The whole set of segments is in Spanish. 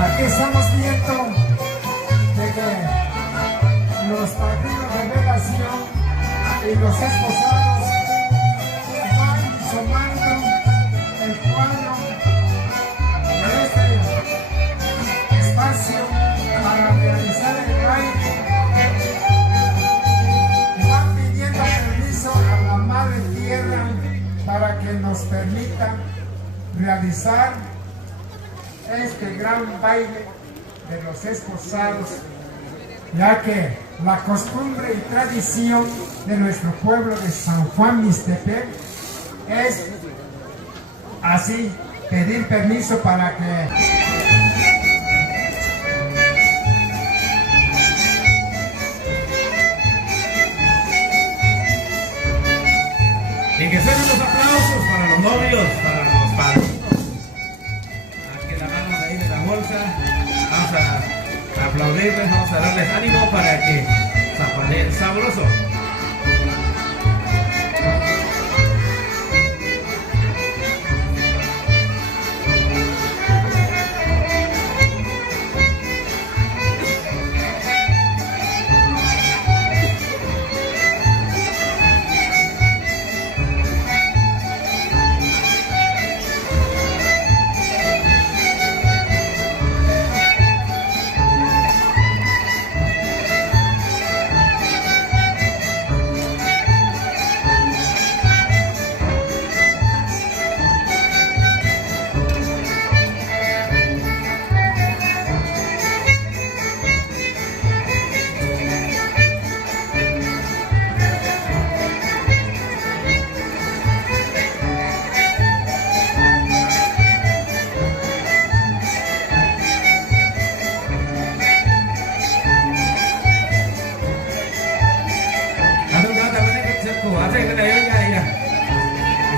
Aquí estamos viendo de que los partidos de relación y los esposados van sumando el cuadro de este espacio para realizar el baile y van pidiendo permiso a la Madre Tierra para que nos permita realizar este gran baile de los esposados, ya que la costumbre y tradición de nuestro pueblo de San Juan Mixtepec es así, pedir permiso para que y que suenen los aplausos para los novios, para los padrinos. Aquí la mano de ahí de la bolsa. Vamos a aplaudirles, vamos a darles ánimo para que zapaleen sabroso.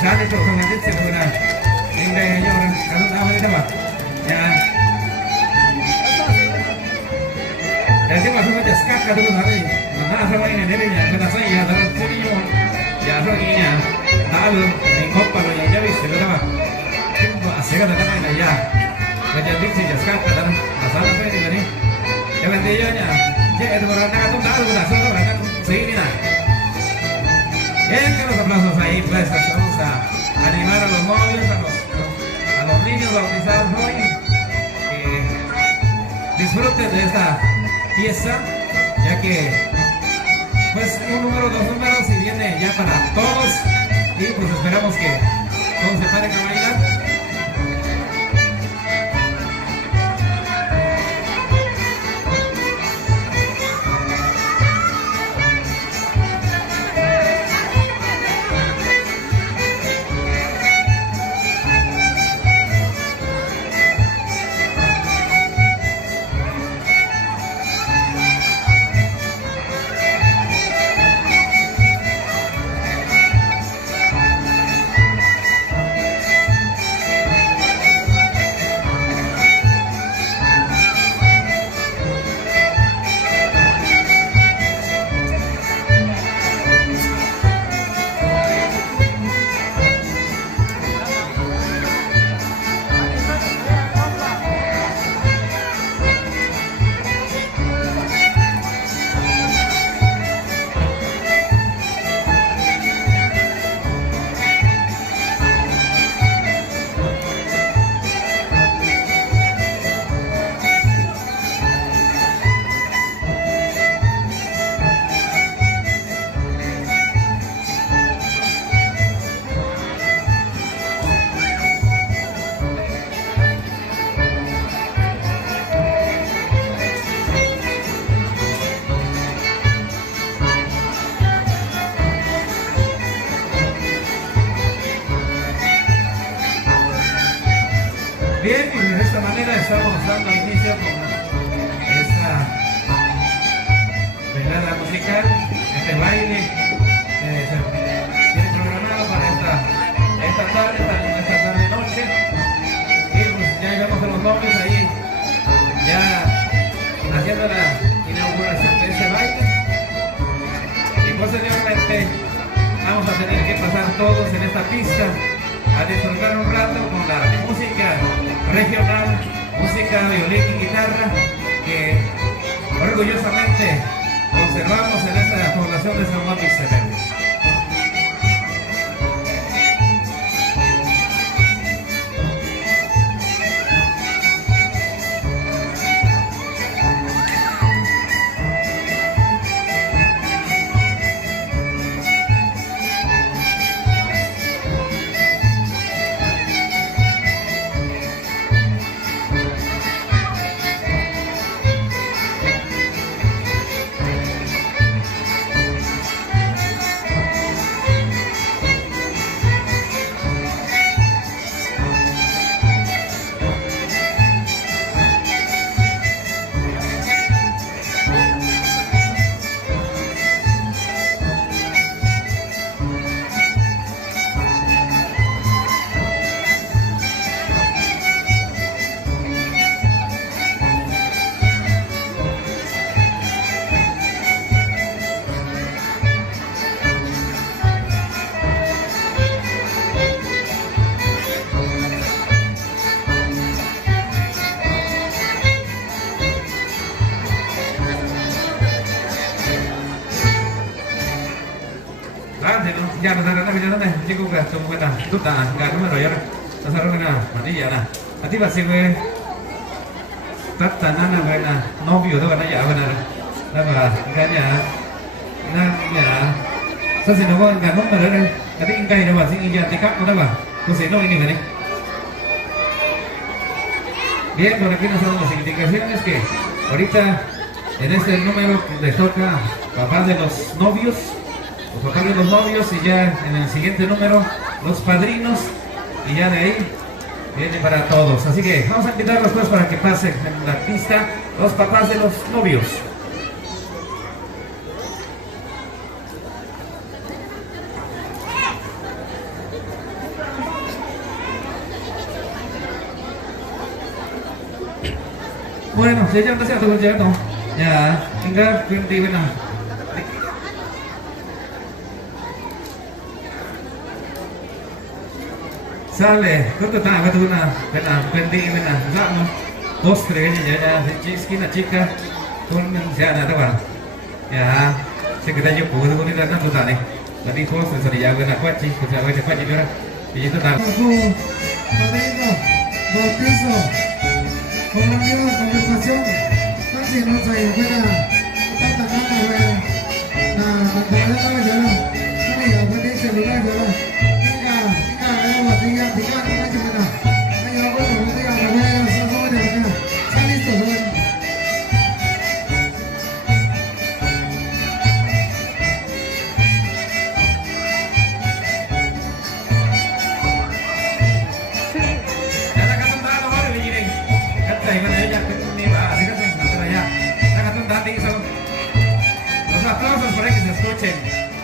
Sana itu kau nanti sebenarnya ini dia orang kalau tahu ni apa ya jadi masuk aja sekat dulu hari mana sama ini dirinya kena saya dalam studio ya so ini ya tahu ini kopa lo ya jadi sebenarnya kita asyik ada mana ya kerja diksi sekat dalam asal apa ini ni yang dia nya jadi itu orang nak tu tahu dah so orang sini nah. Bien, que los aplausos ahí, pues vamos a animar a los novios, a los niños bautizados hoy, que disfruten de esta fiesta, ya que pues un número, dos números y viene ya para todos y pues esperamos que todos se paren a bailar. Bien, y de esta manera estamos dando inicio con esta velada musical, este baile que se tiene programado para esta tarde noche. Y pues ya llegamos a los novios ahí, ya haciendo la inauguración de ese baile. Y posteriormente vamos a tener que pasar todos en esta pista a disfrutar un rato con la música regional música, violín y guitarra que orgullosamente conservamos en esta población de San Juan Miserere. Ya nos darán la vida de chico que son buena tuta gak número ya nos harán una manilla na ati basi gue tata nana buena novio tuh kan ya benar apa enggaknya nanya saya sih nopo enggak nomor kan tapi ingkai nopo sih injak tikap udah bah kusino ini kan bien por aquí nos damos las indicaciones que ahorita en este número les toca papás de los novios. Los papás de los novios y ya en el siguiente número los padrinos y ya de ahí viene para todos. Así que vamos a invitarlos pues para que pasen en la pista los papás de los novios. Bueno, ya no sé a todos ya no. Ya, tinggal di mana. Sale, creo que está acá una pending, una postre, ya, esquina chica, con ya nada, ya, sé que yo puedo poner la nota, la dijo, se salía con la cuachi, que se va a ver cuachi, y esto está. Bautizo, con la nueva conversación, casi no se buena, tanta gana,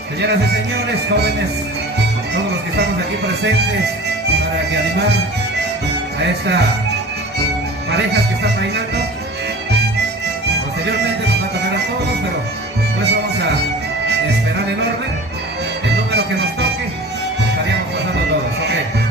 Señoras y señores, jóvenes, todos los que estamos aquí presentes para que animar a esta pareja que está bailando. Posteriormente nos va a tocar a todos, pero pues vamos a esperar en orden el número que nos toque, estaríamos pasando todos, ¿ok?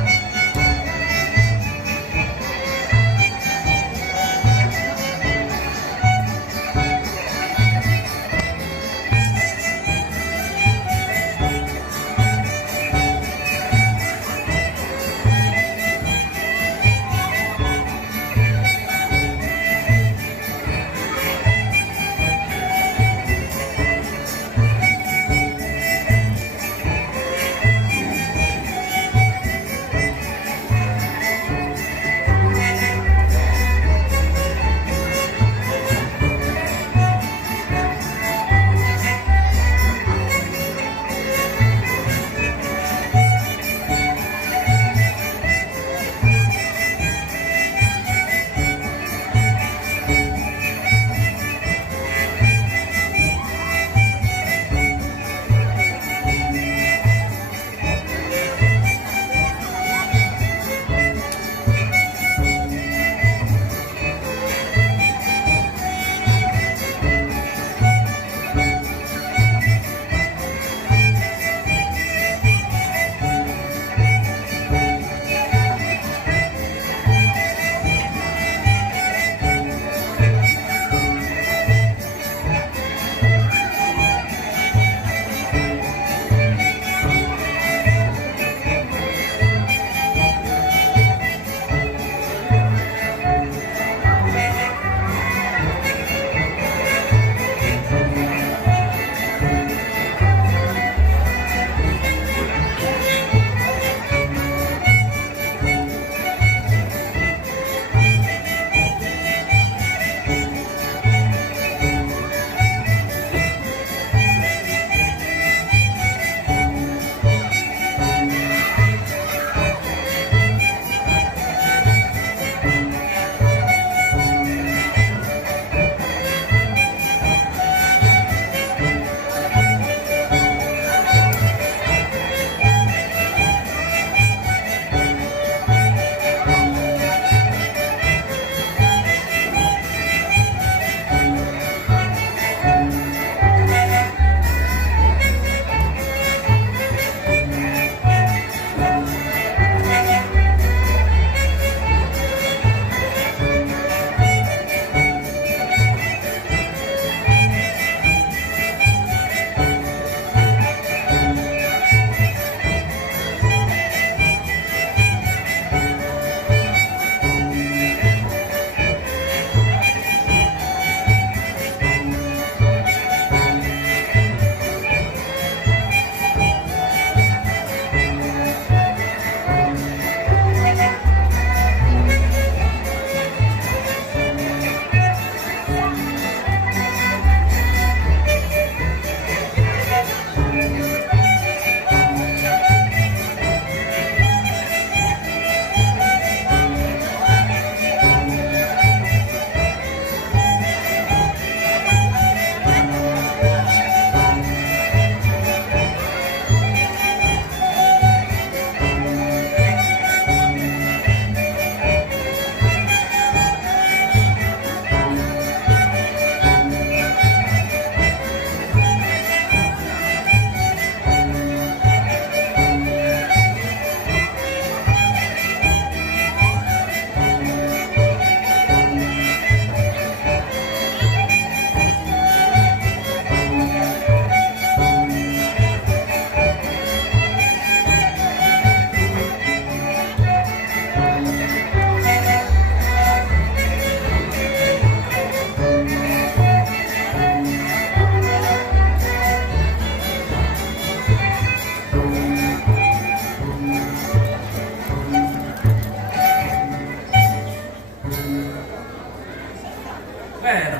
Bueno,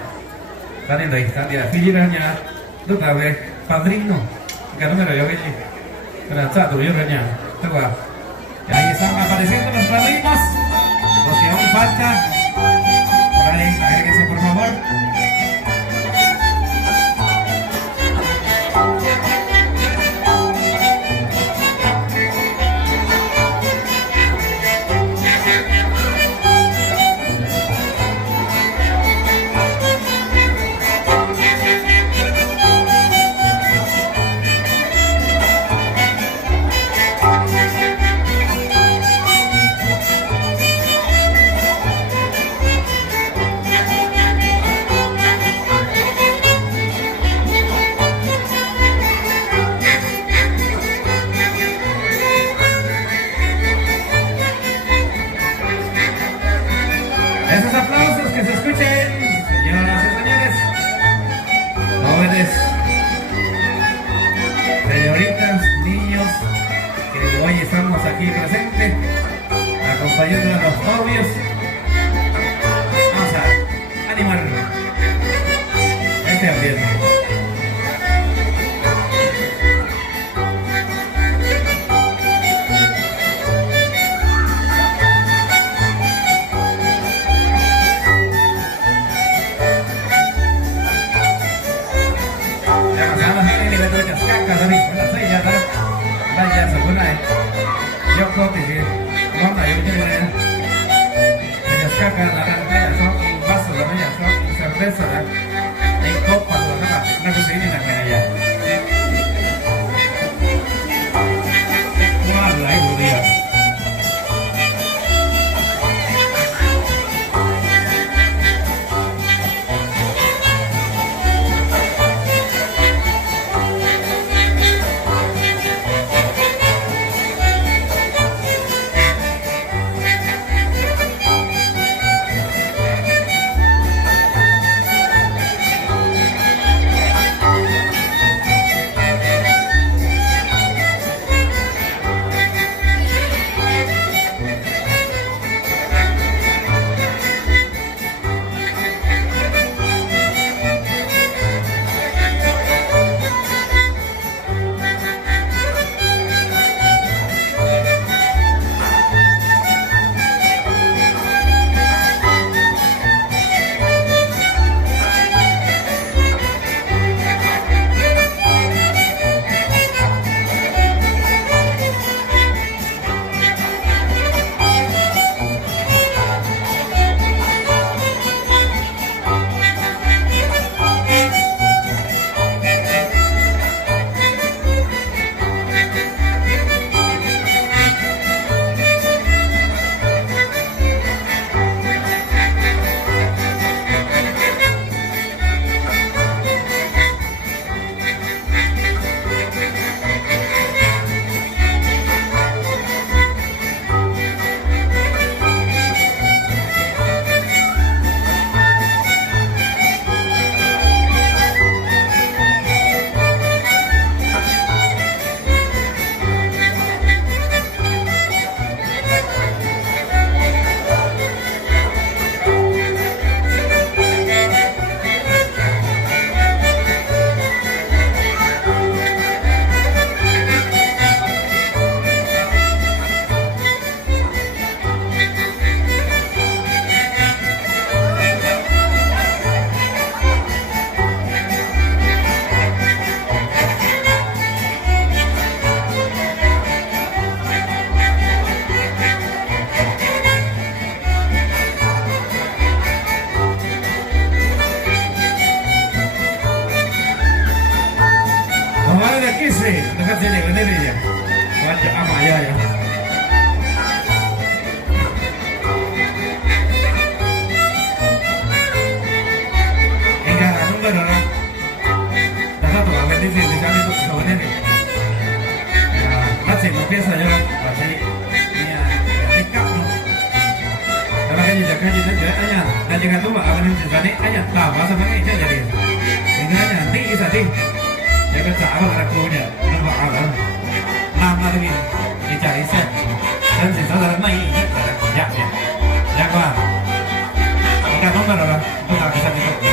están en la filigrana, lúc nào về padrino, que no me lo dio que pero está tu yo reña, y ahí están apareciendo los padrinos, los que aún faltan, por ahí, agréguense por favor. Esos aplausos que se escuchen, señoras y señores, jóvenes, señoritas, niños, que hoy estamos aquí presentes, acompañando a los novios. Vamos a animar este ambiente. Vaya, según yo creo que no hay una caca, naranja, son vasos de media, son cerveza, en copas, una cocina y la canalla. ¡Guau! ¡Ay, judía! Ya qua. Chúng ta không cần rồi. Chúng ta phải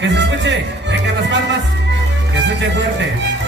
Que se escuche, vengan las palmas, que se escuche fuerte.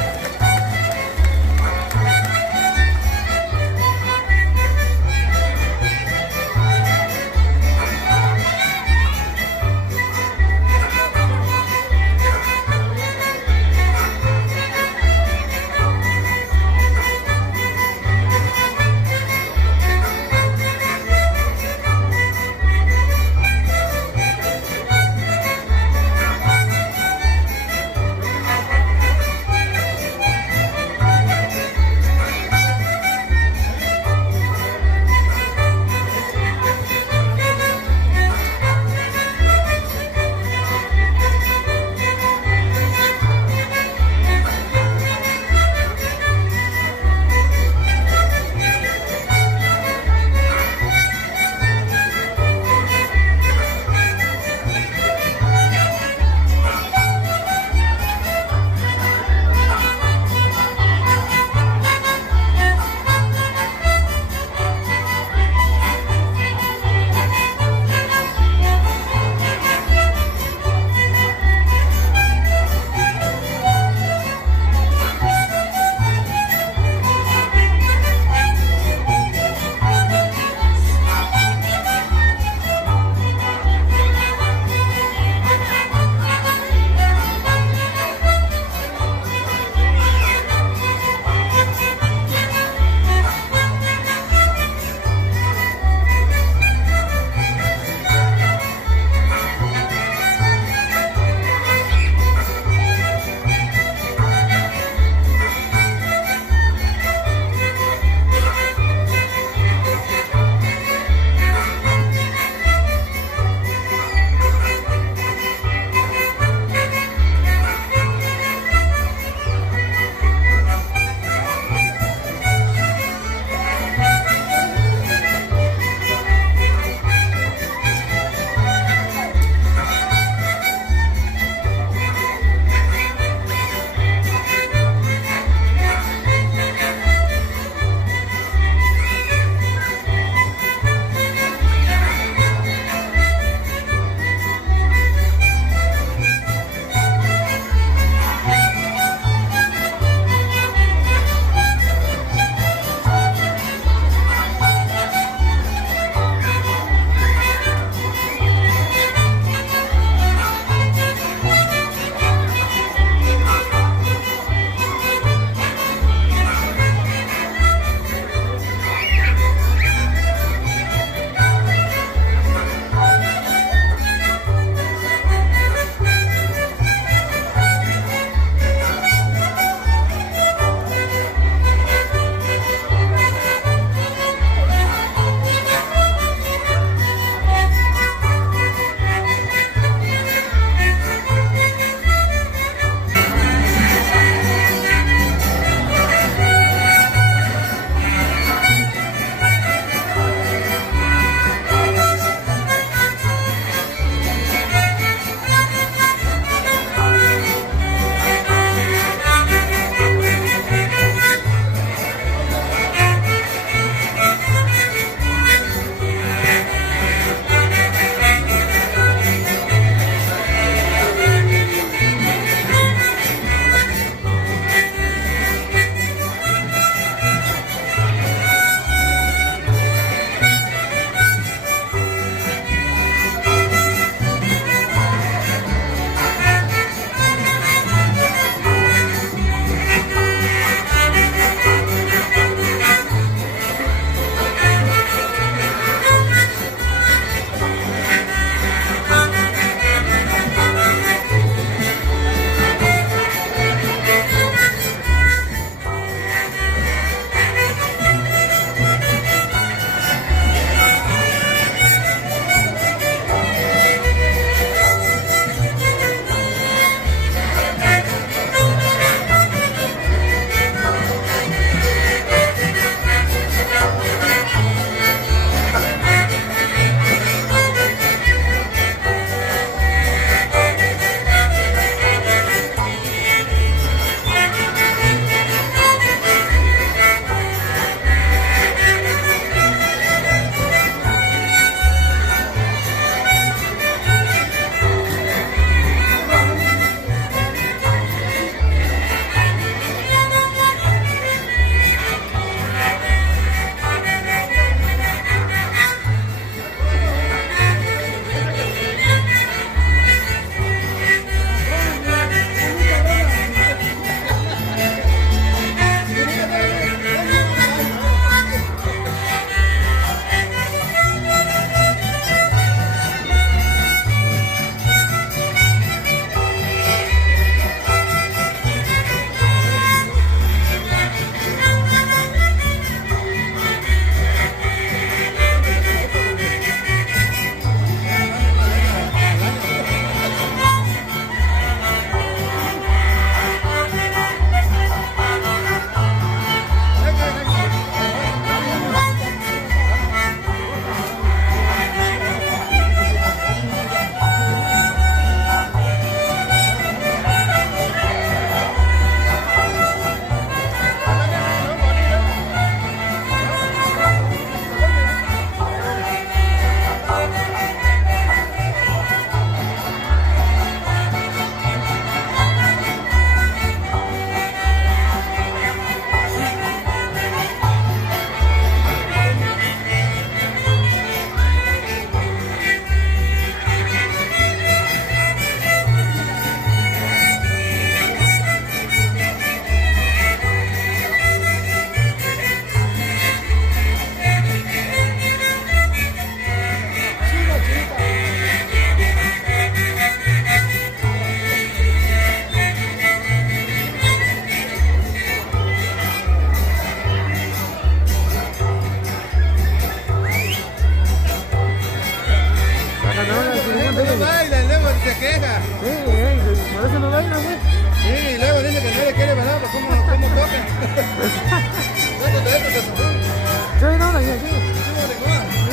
Chơi nó là gì chứ?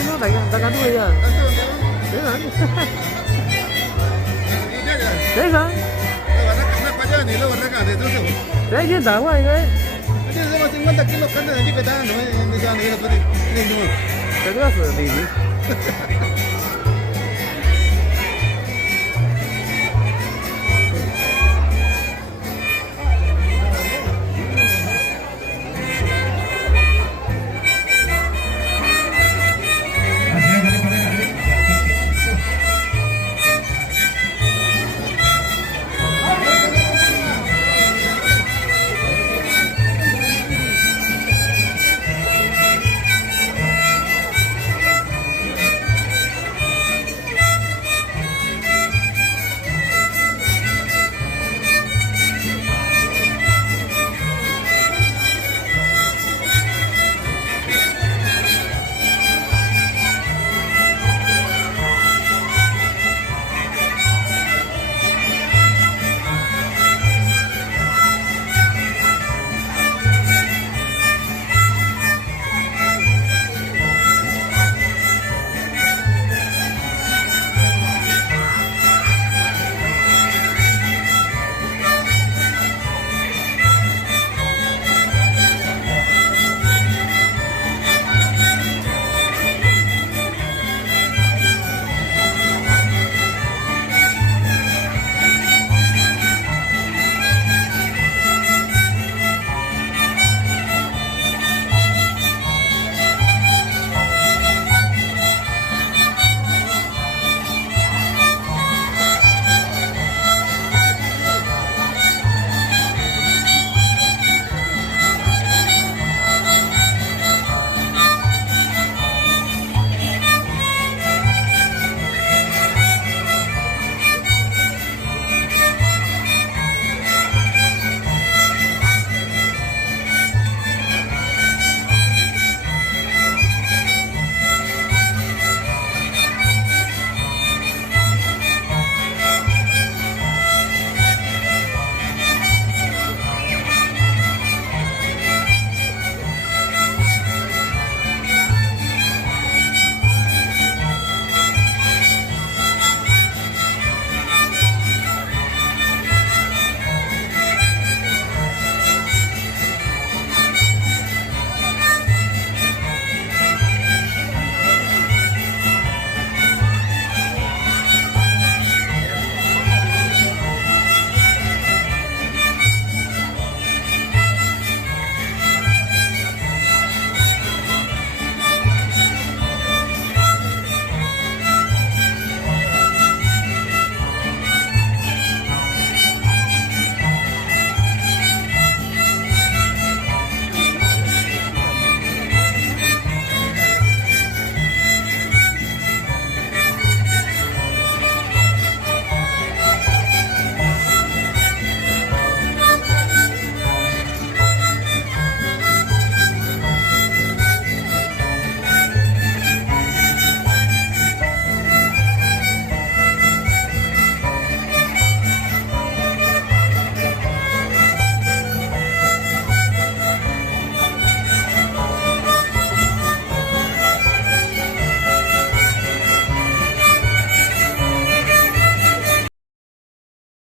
Nó đánh ta cắn bây giờ. Đấy là. Đấy sao? Đấy hiện tại quá anh ấy. Cái đó là gì?